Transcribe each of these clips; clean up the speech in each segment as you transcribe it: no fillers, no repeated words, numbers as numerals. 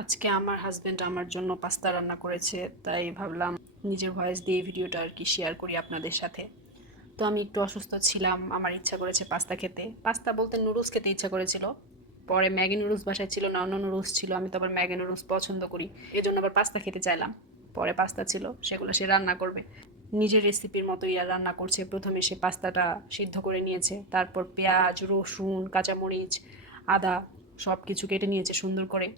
আজকে আমার হাজবেন্ড আমার জন্য পাস্তা রান্না করেছে, তাই ভাবলাম নিজের ভয়েস দিয়ে ভিডিওটা আর কি শেয়ার করি আপনাদের সাথে। তো আমি একটু অসুস্থ ছিলাম, আমার ইচ্ছা করেছে পাস্তা খেতে। পাস্তা বলতে নুডলস খেতে ইচ্ছা করেছিল। পরে ম্যাগি নুডলস বাসায় ছিল না, অন্য নুডলস ছিল। আমি তো আবার ম্যাগি নুডলস পছন্দ করি, এজন্য আবার পাস্তা খেতে চাইলাম। পরে পাস্তা ছিল, সেগুলো সে রান্না করবে নিজের রেসিপির মতোই। আর রান্না করছে, প্রথমে সে পাস্তাটা সিদ্ধ করে নিয়েছে, তারপর পেঁয়াজ, রসুন, কাঁচামরিচ, আদা সব কিছু কেটে নিয়েছে সুন্দর করে।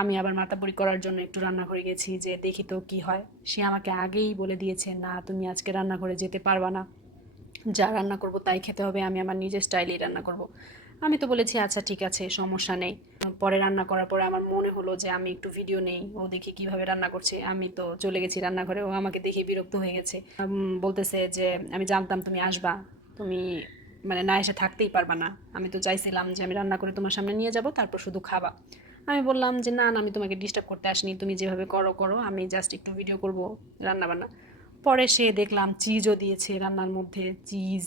আমি আবার মাতাপুরি করার জন্য একটু রান্নাঘরে গেছি যে দেখি তো কি হয়। সে আমাকে আগেই বলে দিয়েছে, না তুমি আজকে রান্নাঘরে যেতে পারবা না, যা রান্না করব তাই খেতে হবে, আমি আমার নিজের স্টাইলেই রান্না করব। আমি তো বলেছি আচ্ছা ঠিক আছে, সমস্যা নেই। পরে রান্না করার পরে আমার মনে হলো যে আমি একটু ভিডিও নেই, ও দেখি কিভাবে রান্না করছে। আমি তো চলে গেছি রান্নাঘরে, ও আমাকে দেখে বিরক্ত হয়ে গেছে। বলতেছে যে আমি জানতাম তুমি আসবা, তুমি মানে না এসে থাকতেই পারবা না। আমি তো চাইছিলাম যে আমি রান্না করে তোমার সামনে নিয়ে যাব, তারপর শুধু খাবা। আমি বললাম যে না না, আমি তোমাকে ডিস্টার্ব করতে আসিনি, তুমি যেভাবে করো করো, আমি জাস্ট একটু ভিডিও করব রান্না বান্না। পরে সে দেখলাম চিজও দিয়েছে রান্নার মধ্যে, চিজ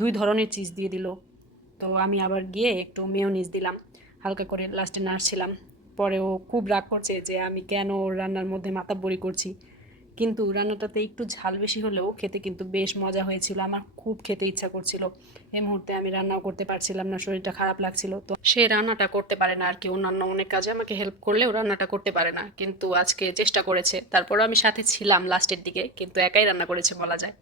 ২ ধরনের চিজ দিয়ে দিল। তো আমি আবার গিয়ে একটু মেয়োনিজ দিলাম, হালকা করে লাস্টে নাড়ছিলাম। পরে ও খুব রাগ করছে যে আমি কেন ওর রান্নার মধ্যে মাতাব্বরি করছি। কিন্তু রান্নাটাতে একটু ঝাল বেশি হলেও খেতে কিন্তু বেশ মজা হয়েছিল। আমার খুব খেতে ইচ্ছা করছিল। এই মুহূর্তে আমি রান্নাও করতে পারছিলাম না, শরীরটা খারাপ লাগছিল। তো সে রান্নাটা করতে পারে না আর কি, অন্যান্য অনেক কাজে আমাকে হেল্প করলেও রান্নাটা করতে পারে না। কিন্তু আজকে চেষ্টা করেছে, তারপরও আমি সাথে ছিলাম লাস্টের দিকে, কিন্তু একাই রান্না করেছে বলা যায়।